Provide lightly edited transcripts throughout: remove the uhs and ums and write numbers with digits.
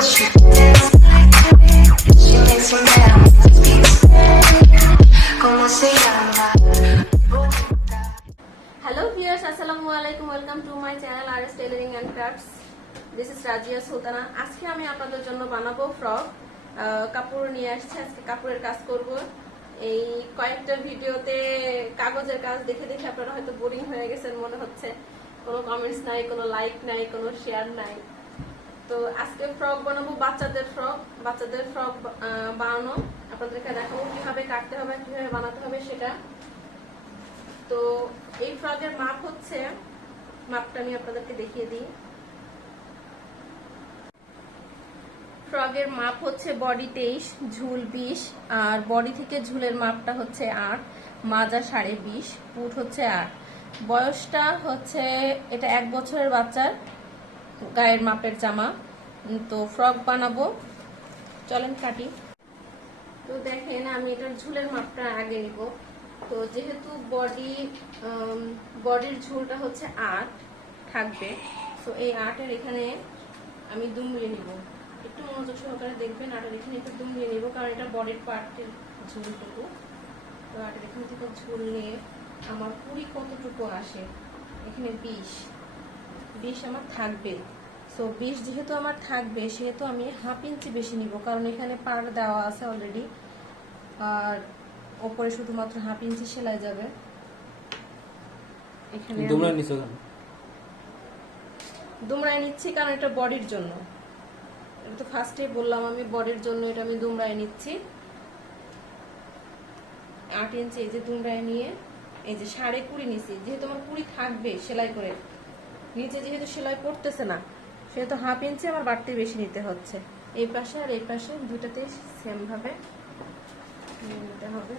She dance like the wind. She makes me mad. Como se llama? Hello viewers, assalamu alaikum. Welcome to my channel RS Tailoring and Crafts. This is Razia Sultana. আজকে আমি আপনাদের জন্য বানাবো frock. কাপড় নিয়ে আসছি, আজকে কাপড়ের কাজ করব। এই কয়েকটা ভিডিওতে কাগজের কাজ দেখে দেখে আপনারা হয়তো বোরিং হয়ে গেছেন মনে হচ্ছে। কোনো কমেন্টস নাই, কোনো লাইক নাই, কোনো শেয়ার নাই। তো আজকে ফ্রক বানাবো, বাচ্চাদের ফ্রক বানানো আপনাদেরকে দেখাবো কিভাবে কাটতে হবে, কিভাবে বানাতে হবে সেটা। তো এই ফ্রকের মাপ হচ্ছে, মাপটা আমি আপনাদেরকে দেখিয়ে দিই। ফ্রকের মাপ হচ্ছে বডি 23, ঝুল 20, আর বডি থেকে ঝুলের মাপটা হচ্ছে 8, মাজা 20.5, পুট হচ্ছে 8। বয়সটা হচ্ছে এটা 1 বছরের বাচ্চার গায়ের মাপের জামা। তো ফ্রক বানাবো, চলেন কাটি। তো দেখেন আমি এটার ঝুলের মাপটা আগে নিব। তো যেহেতু বডির ঝুলটা হচ্ছে 8 থাকবে, তো এই 8-এর এখানে আমি দুমড়িয়ে নিব। একটু মনোযোগ সহকারে দেখবেন, 8-এর এখানে একটু দুমড়িয়ে নিব, কারণ এটা বডির পার্টের ঝুলটুকু। তো 8-এর এখান থেকে ঝুল নিয়ে আমার পুরি কতটুকু আসে, এখানে 20 আমার থাকবে। সো 20 যেহেতু আমার থাকবে, সেহেতু আমি 1/2 ইঞ্চি বেশি নিব, কারণ এখানে পার দেওয়া আছে অলরেডি, আর ওপরে শুধুমাত্র 1/2 ইঞ্চি সেলাই যাবে। এখানে দুমড়ায় নিচ্ছি কারণ এটা বডির জন্য। এটা তো ফার্স্টে বললাম আমি বডির জন্য এটা আমি দুমড়ায় নিচ্ছি। 8 ইঞ্চি এই যে দুমড়ায় নিয়ে এই যে 20.5 নিচ্ছি, যেহেতু আমার 20 থাকবে সেলাই করে, নিচে যেহেতু সেলাই পড়তেছে না, সেহেতু 1/2 ইঞ্চি আমার বাড়তি বেশি নিতে হচ্ছে। এই পাশে আর এই পাশে দুটাতেই সেম ভাবে নিতে হবে।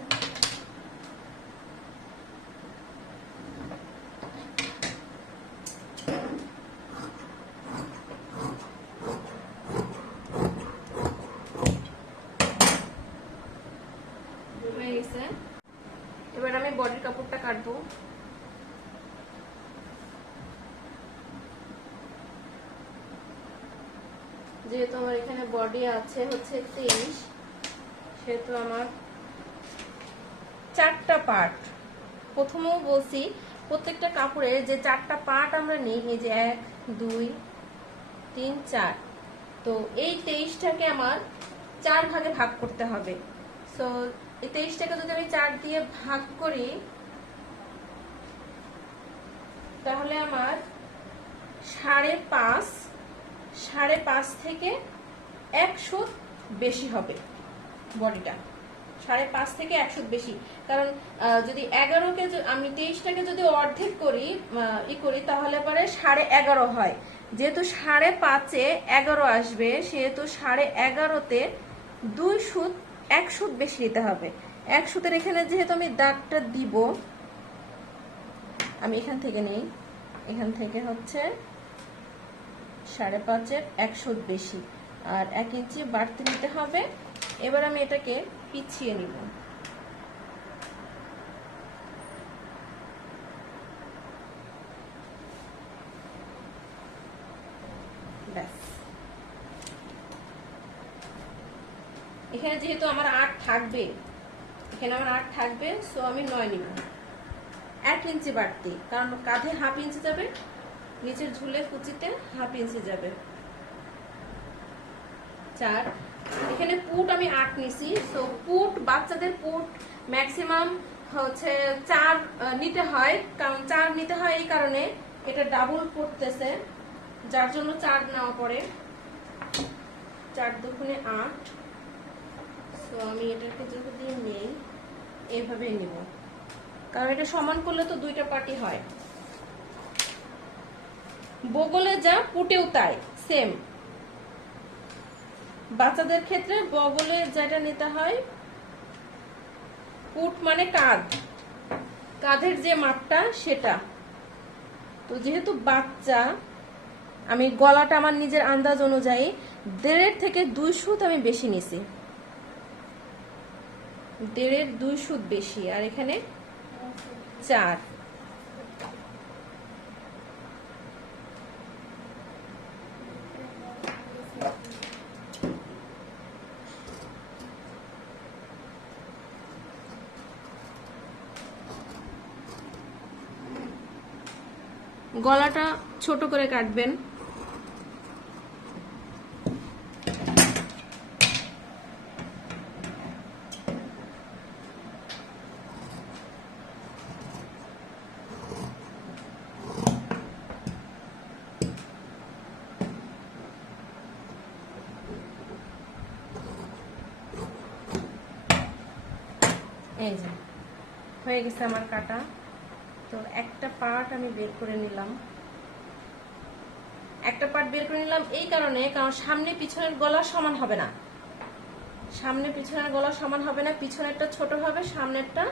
এবার আমি বডির কাপড়টা কাটবো। যেহেতু আমার এখানে বডি আছে হচ্ছে 23, সেহেতু আমার 4টা পার্ট। প্রথমেও বলছি প্রত্যেকটা কাপড়ের যে 4টা পার্ট আমরা নিই, এই যে 1 2 3 4, তো এই 23টাকে আমার 4 ভাগে ভাগ করতে হবে। সো এই 23টাকে যদি আমি 4 দিয়ে ভাগ করি, তাহলে আমার 5.5 থেকে 1 সুত বেশি হবে বডিটা। 5.5 থেকে 1 সুত বেশি, কারণ যদি 11কে আমি 23টাকে যদি অর্ধেক করি তাহলে পরে 11.5 হয়। যেহেতু 5.5-এ 11 আসবে, সেহেতু 11.5-তে 2 সুত 1 সুত বেশি নিতে হবে। 1 সুতের এখানে যেহেতু আমি দাগটা দিব, আমি এখান থেকে নেই, এখান থেকে হচ্ছে 5.5-এর 1 সুত বেশি, আর 1 ইঞ্চি বাড়তি নিতে হবে। এবার আমি এটাকে পিছিয়ে নিব। ব্যাস, এখানে যেহেতু আমার 8 থাকবে, সো আমি 9 নিব। 1 ইঞ্চি বাড়তি, কারণ কাঁধে 1/2 ইঞ্চি যাবে, নিচের ঝুলে কুচিতে 1/2 ইঞ্চি যাবে। 4, এখানে পুট আমি 8 নিছি। সো পুট, বাচ্চাদের পুট ম্যাক্সিমাম হচ্ছে 4 নিতে হয়, কারণ 4 নিতে হয় এই কারণে এটা ডাবল পড়তেছে, যার জন্য 4 নেওয়া পড়ে। 4 দুগুণে 8। সো আমি এটাকে যদি নেই, এইভাবে নিব, কারণ এটা সমান করলে তো 2টা পার্টি হয়। বগলে যা পুটেও তাই সেম। বাচ্চাদের ক্ষেত্রে বগলে যেটা নিতে হয়, পুট মানে কাঁধের যে মাপটা সেটা। তো যেহেতু বাচ্চা, আমি গলাটা আমার নিজের আন্দাজ অনুযায়ী 1.5 থেকে 2 সুত আমি বেশি নিছি, 1.5 2 সুত বেশি, আর এখানে 4। গলাটা ছোট করে কাটবেন। এই যে হয়ে গেছে আমার কাটা। তো একটা পার্ট আমি বের করে নিলাম। একটা পার্ট বের করে নিলাম এই কারণে, কারণ সামনে পিছনের গলা সমান হবে না। সামনে পিছনের গলা সমান হবে না, পিছনেরটা ছোট হবে, সামনেরটা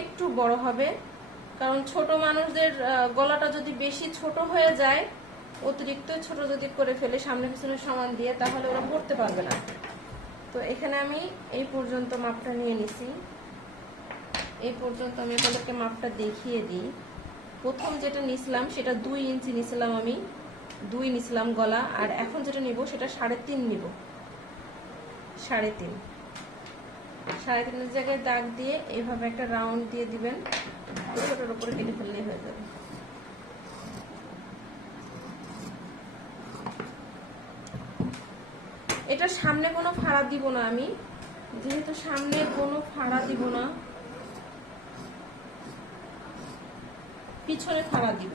একটু বড় হবে। কারণ ছোট মানুষদের গলাটা যদি বেশি ছোট হয়ে যায়, অতিরিক্ত ছোট যদি করে ফেলে সামনে পিছনে সমান দিয়ে, তাহলে ওরা পড়তে পারবে না। তো এখানে আমি এই পর্যন্ত মাপটা নিয়ে নিছি। এই পর্যন্ত আমি আপনাদেরকে মাপটা দেখিয়ে দিই। প্রথম যেটা নিছিলাম সেটা 2 ইঞ্চি নিছিলাম, আমি 2 নিছিলাম গলা। আর এখন যেটা নিব সেটা 3.5 নিব। 3.5 জায়গায় দাগ দিয়ে এইভাবে একটা রাউন্ড দিয়ে দিবেন। ছোটোর উপরে কেটে ফেললেই হয়ে যাবে। এটা সামনে কোনো ফাড়া দিব না আমি, যেহেতু সামনে কোনো ফাড়া দিব না, পিছনে ফাড়া দিব।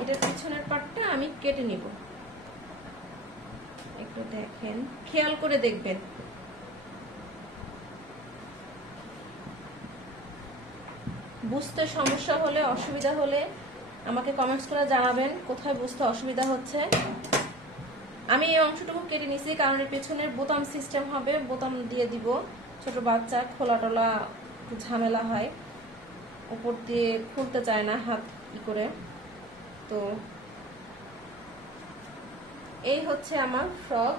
এটার পিছনের পাটটা আমি কেটে নিব। একটু দেখেন, খেয়াল করে দেখবেন। বুঝতে সমস্যা হলে, অসুবিধা হলে আমাকে কমেন্টস করে জানাবেন কোথায় বুঝতে অসুবিধা হচ্ছে। আমি এই অংশটুকু কেটে নিছি কারণ এর পেছনের বোতাম সিস্টেম হবে, বোতাম দিয়ে দিব। ছোট বাচ্চা খোলা টোলা ঝামেলা হয়, উপর দিয়ে খুলতে চায় না হাত করে। তো এই হচ্ছে আমার ফ্রক।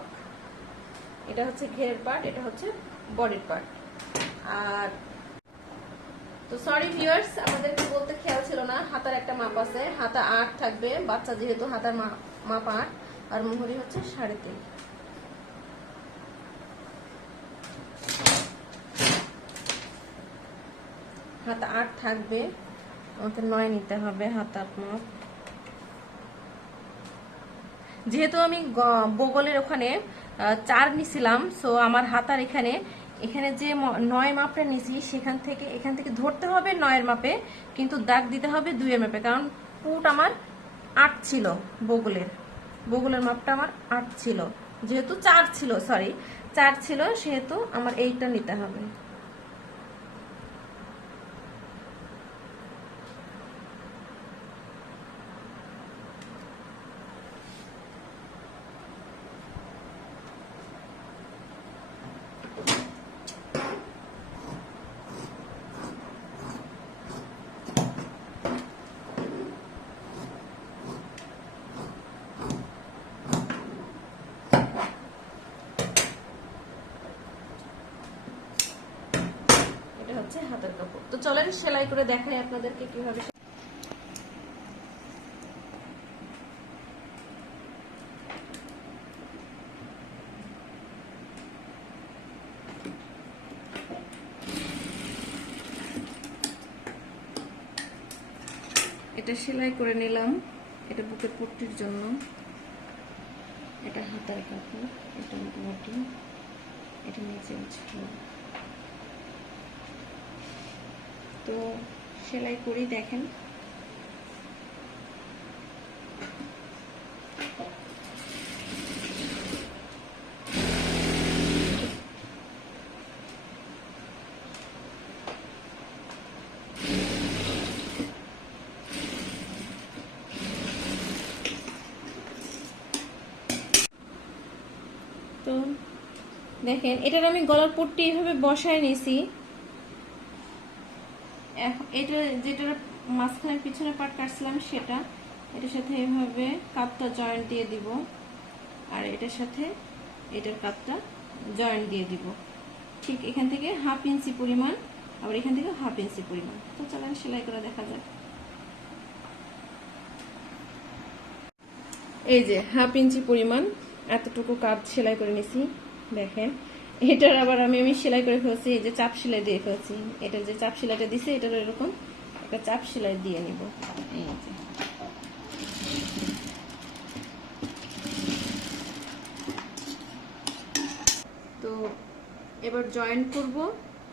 এটা হচ্ছে ঘেরের পার্ট, এটা হচ্ছে বডির পার্ট। আর তো সরি ভিউয়ার্স, আমাদেরকে বলতে খেয়াল ছিল না, হাতার একটা মাপ আছে, হাতা 8 থাকবে, বাচ্চা যেহেতু হাতার মাপ 8, আর মুহুরি হচ্ছে 3.5। হাতা 8 থাকবে, আমাকে 9 নিতে হবে হাতার মাপ। যেহেতু আমি বগলের ওখানে 4 নিছিলাম, সো আমার হাতার এখানে যে 9 মাপটা নিছি সেখান থেকে এখান থেকে ধরতে হবে 9 মাপে, কিন্তু দাগ দিতে হবে 2 মাপে। কারণ পুট আমার 8 ছিল, বগলের মাপটা আমার 8 ছিল, যেহেতু 4 ছিল, সরি 4 ছিল, সেহেতু আমার এইটা নিতে হবে। হচ্ছে হাতের কাপড়। তো চলেন সেলাই করে দেখাই আপনাদেরকে কিভাবে। এটা সেলাই করে নিলাম, এটা বুকের পট্টির জন্য, এটা হাতার কাপড়, এটা মোটামুটি, এটা নিচে ছিল। তো সেলাই করি, দেখেন। তো দেখেন, এটার আমি গলার পট্টি এইভাবে বসায় নিছি। এটা যেটার মাঝখানের পিছনে পার্ট কাটছিলাম সেটা, এটার সাথে এইভাবে কাপটা জয়েন্ট দিয়ে দিব, আর এটার সাথে এটার কাপটা জয়েন্ট দিয়ে দিব। ঠিক এখান থেকে 1/2 ইঞ্চি পরিমাণ, আবার এখান থেকে 1/2 ইঞ্চি পরিমাণ। তো চলেন সেলাই করে দেখা যাক। এই যে 1/2 ইঞ্চি পরিমাণ এতটুকু কাপ সেলাই করে নিছি, দেখেন। এটার আবার আমি সেলাই করে ফেলছি, এই যে চাপ সেলাই দিয়ে ফেলছি। এটার যে চাপ সেলাইটা দিছে, এটার এরকম একটা চাপ সেলাই দিয়ে নিব। এই যে তো এবার জয়েন্ট করব,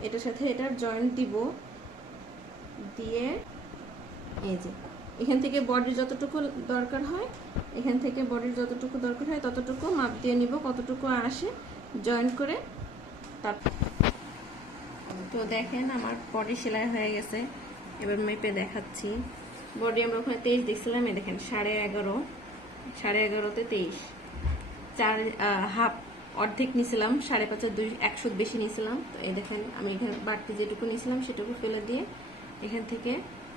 এটার সাথে এটার জয়েন্ট দিব, দিয়ে এই যে এখান থেকে বডির যতটুকু দরকার হয়, এখান থেকে বডির যতটুকু দরকার হয় ততটুকু মাপ দিয়ে নিব, কতটুকু আসে জয়েন্ট করে। তারপর তো দেখেন আমার বডি সেলাই হয়ে গেছে। এবার মেপে দেখাচ্ছি। বডি আমরা ওখানে 23 দেখছিলাম, এই দেখেন 11.5, 11.5তে 23, 4 হাফ অর্ধেক নিয়েছিলাম, 5.5 2 100 বেশি নিয়েছিলাম। তো এই দেখেন আমি এখানে বাড়তি যেটুকু নিয়েছিলাম সেটুকু ফেলে দিয়ে এখান থেকে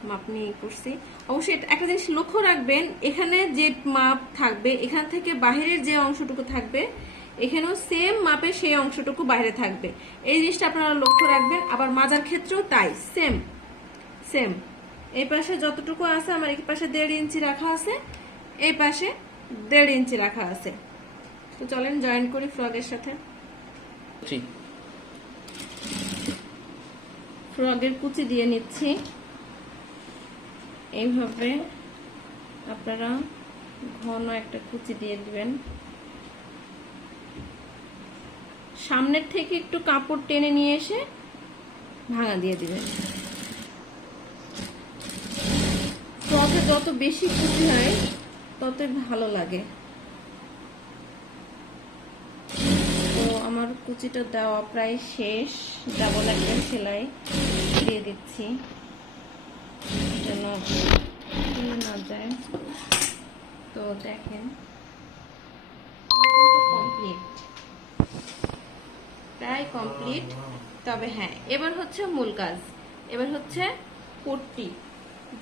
মাপ নিয়ে করছি। অবশ্যই একটা জিনিস লক্ষ্য রাখবেন, এখানে যে মাপ থাকবে এখান থেকে বাহিরের যে অংশটুকু থাকবে এখানেও সেম মাপে সেই অংশটুকু বাইরে থাকবে। এই জিনিসটা আপনারা লক্ষ্য রাখবেন। আবার মাজার ক্ষেত্রেও তাই, সেম সেম। এই পাশে যতটুকু আছে আমার এই পাশে 1.5 ইঞ্চি রাখা আছে, এই পাশে 1.5 ইঞ্চি রাখা আছে। তো চলেন জয়েন করি ফ্রগের সাথে। ফ্রগের কুচি দিয়ে নিচ্ছি। এইভাবে আপনারা ঘন একটা কুচি দিয়ে দিবেন। সামনের থেকে একটু কাপড় টেনে নিয়ে এসে ভাঙা দিয়ে দিবেন। ফ্রকে যত বেশি কুচি হয় ততই ভালো লাগে। তো আমার কুচিটা দেওয়া প্রায় শেষ, ডাবল একটা সেলাই দিয়ে দিচ্ছি যেন না যায়। তো দেখেন কমপ্লিট, প্রায় কমপ্লিট। তবে হ্যাঁ, এবার হচ্ছে মূল কাজ। এবার হচ্ছে পট্টি।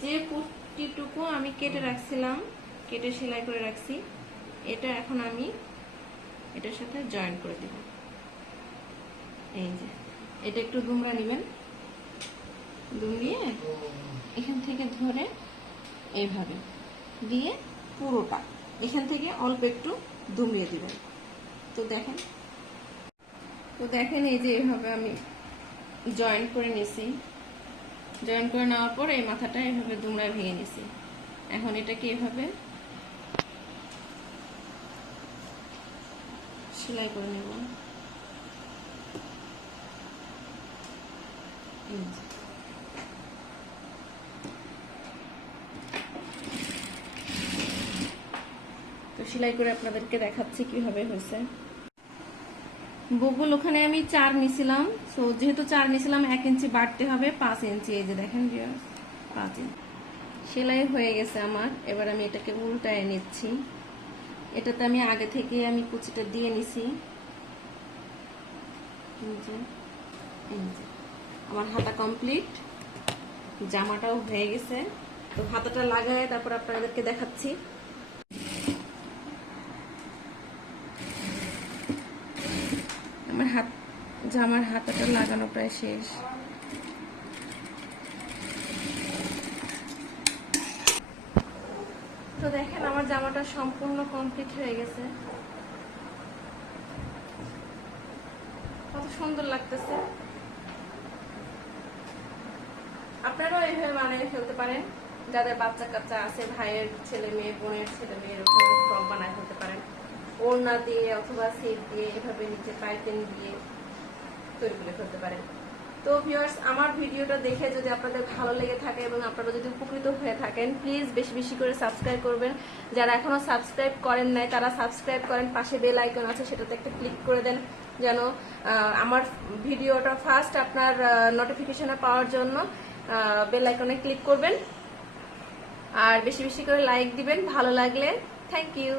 যে পট্টিটুকু আমি কেটে রাখছিলাম, কেটে সেলাই করে রাখছি, এটা এখন আমি এটার সাথে জয়েন করে দিব। এই যে এটা একটু দুমড়া নেবেন, দুমড়িয়ে এখান থেকে ধরে এইভাবে দিয়ে পুরোটা এখান থেকে অল্প একটু দুমড়িয়ে দিবেন। তো দেখেন এই যে এইভাবে আমি জয়েন করে নিছি। জয়েন করে নেওয়ার পর এই মাথাটা এইভাবে দুমড়ায় ভেঙে নিছি। এখন এটাকে এভাবে সেলাই করে নেব। তো সেলাই করে আপনাদেরকে দেখাচ্ছি কিভাবে হয়েছে। বকুল ওখানে আমি 4 নিছিলাম, সো যেহেতু 4 নিছিলাম 1 ইঞ্চি বাড়তে হবে, 5 ইঞ্চি। এই যে দেখেন 5 ইঞ্চি সেলাই হয়ে গেছে আমার। এবার আমি এটাকে উল্টায় নিচ্ছি। এটাতে আমি আগে থেকে আমি কুচিটা দিয়ে নিছি। আমার হাতা কমপ্লিট, জামাটাও হয়ে গেছে। তো হাতাটা লাগায় তারপর আপনাদেরকে দেখাচ্ছি। আমার জামার হাতাটা লাগানো প্রায় শেষ। তো দেখেন আমার জামাটা সম্পূর্ণ কমপ্লিট হয়ে গেছে। কত সুন্দর লাগতেছে। আপনারাও এইভাবে বানিয়ে ফেলতে পারেন। যাদের বাচ্চা কাচ্চা আছে, ভাইয়ের ছেলে মেয়ে, বোনের ছেলে মেয়ে, এরকম ফ্রক বানায় ফেলতে পারেন। ওড়না দিয়ে অথবা সিট দিয়ে এভাবে নিচে পাইপিং দিয়ে তৈরি করে ফেলতে পারেন। তো ভিউয়ার্স, আমার ভিডিওটা দেখে যদি আপনাদের ভালো লেগে থাকে এবং আপনারা যদি উপকৃত হয়ে থাকেন, প্লিজ বেশি বেশি করে সাবস্ক্রাইব করবেন। যারা এখনো সাবস্ক্রাইব করেন নাই তারা সাবস্ক্রাইব করেন। পাশে বেল আইকন আছে, সেটাতে একটা ক্লিক করে দেন যেন আমার ভিডিওটা ফার্স্ট আপনার নোটিফিকেশনে পাওয়ার জন্য বেল আইকনে ক্লিক করবেন। আর বেশি বেশি করে লাইক দিবেন ভালো লাগলে। Thank you.